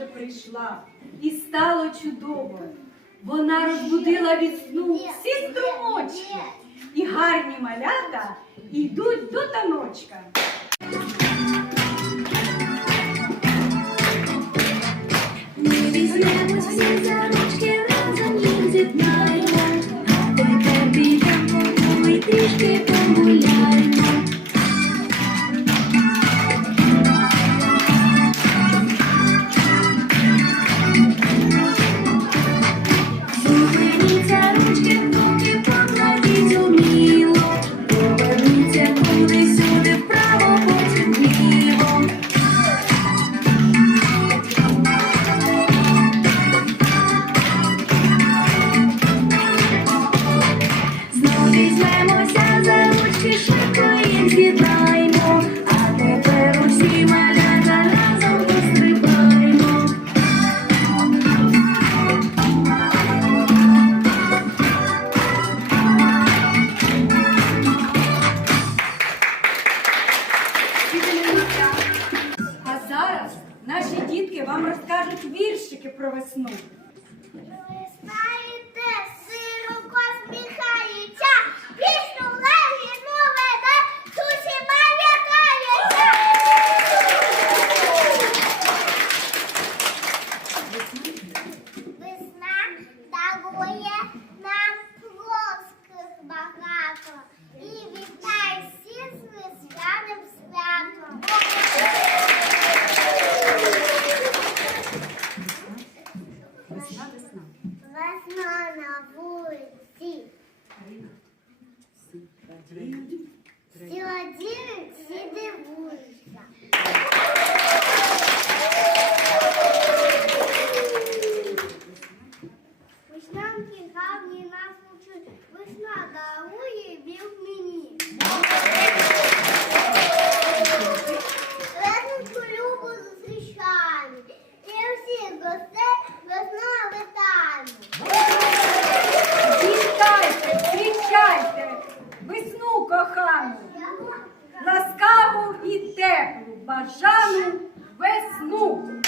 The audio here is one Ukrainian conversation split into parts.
вже прийшла, і стало чудово. Вона розбудила від сну всі струмочки, і гарні малята йдуть до таночка. Ми візьмемо всі за ручки, разом їх з'єднаємо. Бажану весну.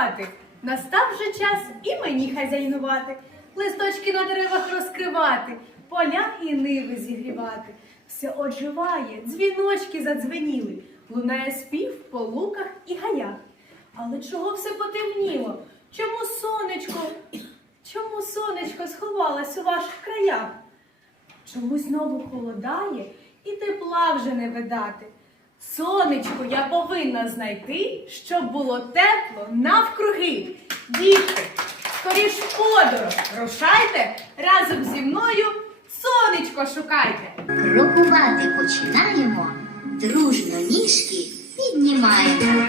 Відпочивати. Настав вже час і мені хазяйнувати, листочки на деревах розкривати, поля і ниви зігрівати. Все оживає, дзвіночки задзвеніли, лунає спів по луках і гаях. Але чого все потемніло? Чому сонечко? Чому сонечко сховалось у ваших краях? Чомусь знову холодає і тепла вже не видати. Сонечко я повинна знайти, щоб було тепло навкруги. Дітки, скоріш подорож, рушайте разом зі мною сонечко шукайте. Крокувати починаємо, дружно ніжки піднімаємо.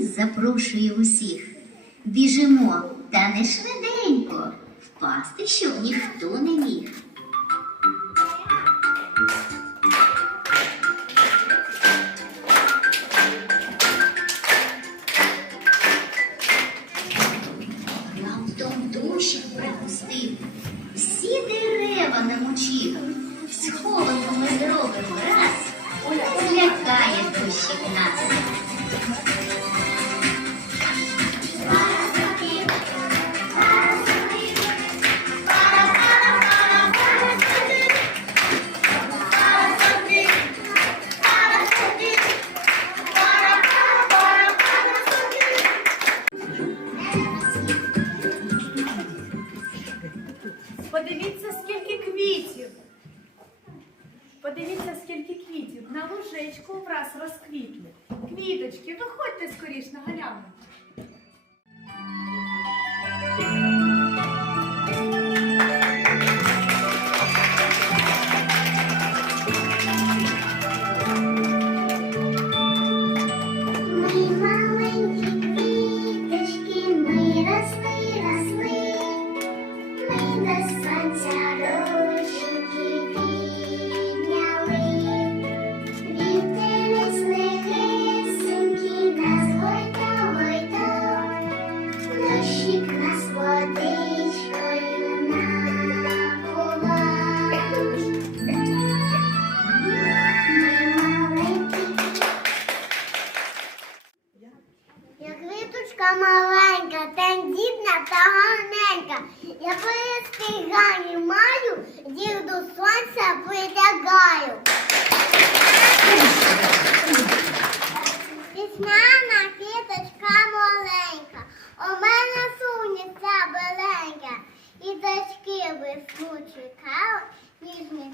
Ліс запрошує усіх. Біжимо, та не швиденько, впасти, щоб ніхто не міг.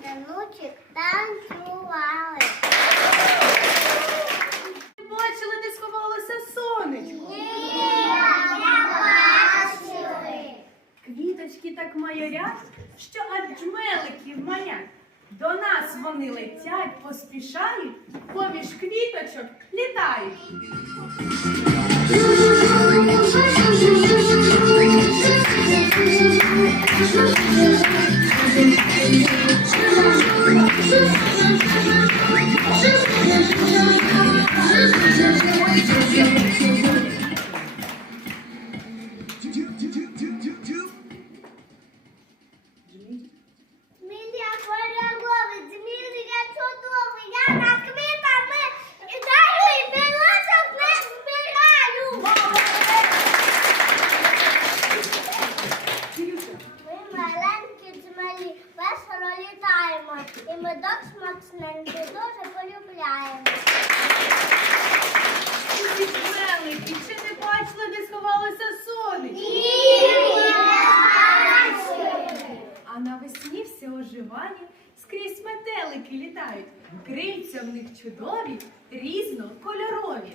танучик танцювали. Ви бачили, де сховалося сонечко? Ні, не бачили. Квіточки так майорять, що аж жмеликів манять. До нас вони летять, поспішають, поміж квіточок літають. вишивані, скрізь метелики літають, крильця в них чудові, різнокольорові.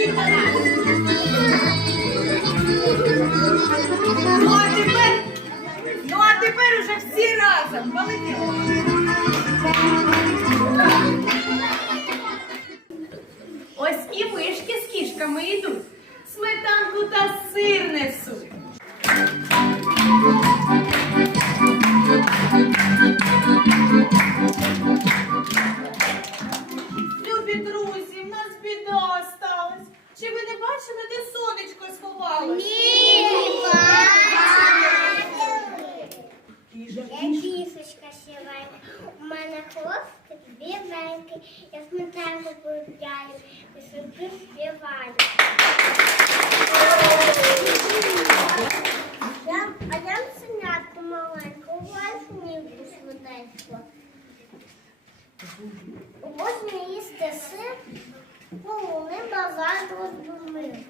Ну, ну а тепер, уже всі разом полетимо. Ось і мишки з кішками йдуть. Сметанку та сир несуть. сподобалось? Ні, Я кішечка сівенька. У мене хвостик біленький. Я сметанку полюбляю і собі співаю. А я синятку маленьку, у вас ніби швиденько. Можна їсти сир, ну, полуни базар розбомбив.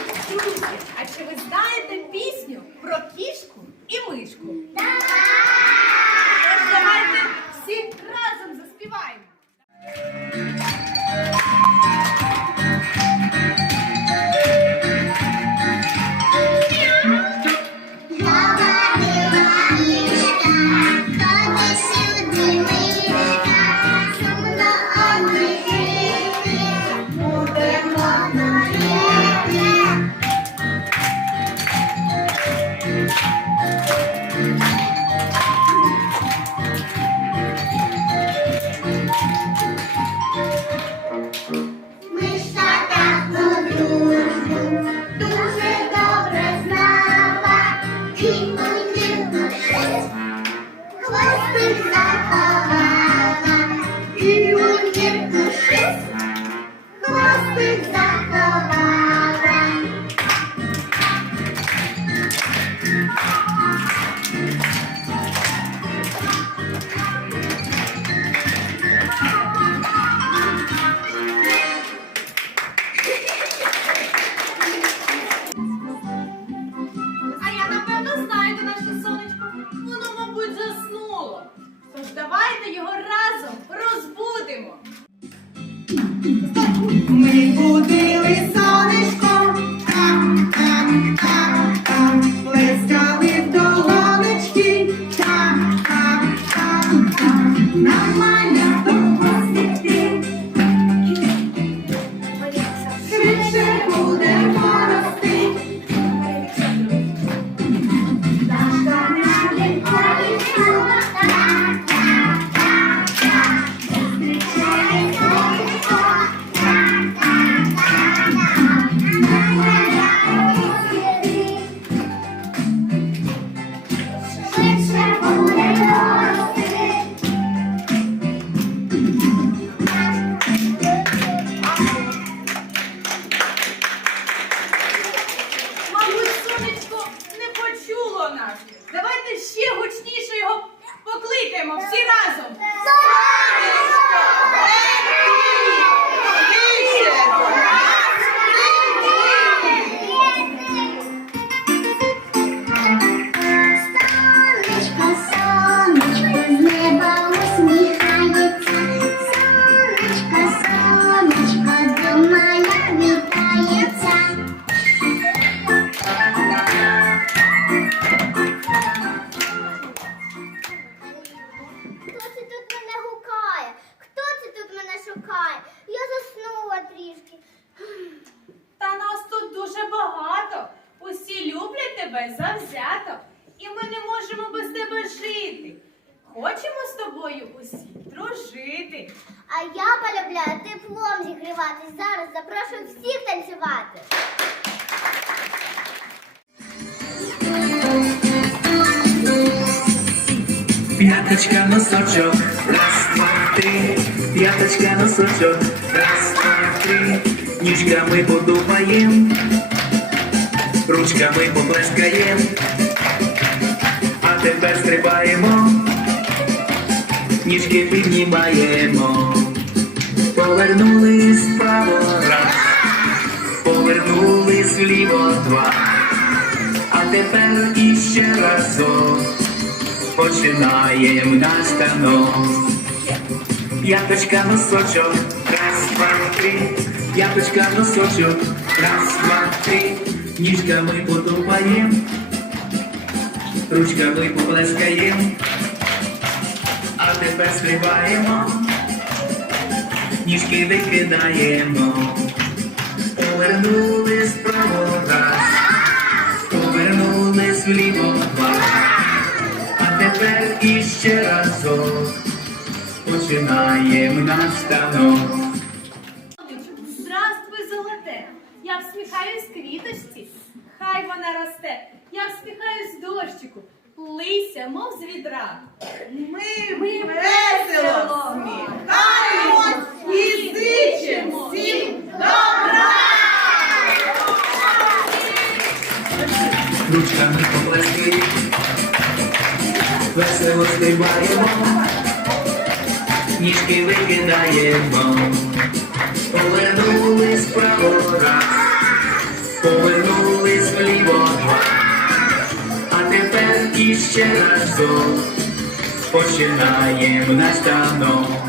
not my name. танцювати. П'яточка носочок, раз, два, три, п'яточка носочок, раз, два, три, ніжками подумаєм, ручками поплескаєм, а тепер стрибаємо, ніжки піднімаємо, повернулись вправо повернулись вліво два, а тепер іще разок, починаєм наш танок. П'яточка носочок, раз, два, три, п'яточка носочок, раз, два, три, ніжками потупаєм, ручками поплескаєм, а тепер стрибаємо, ніжки викидаємо, повернулись вправо повернулись вліво два, а тепер іще разок починаєм наш танок. Здравствуй, золоте! Я всміхаюсь квіточці, хай вона росте. Я всміхаюсь дощику, лися, мов з відра. Ми, Ми весело весело сміхаємось і зичимо всім добра! Ручками поплескаємо, весело стрибаємо, ніжки викидаємо, повернулись вправо раз, повернулись вліво два, а тепер іще разок починаєм наш танок.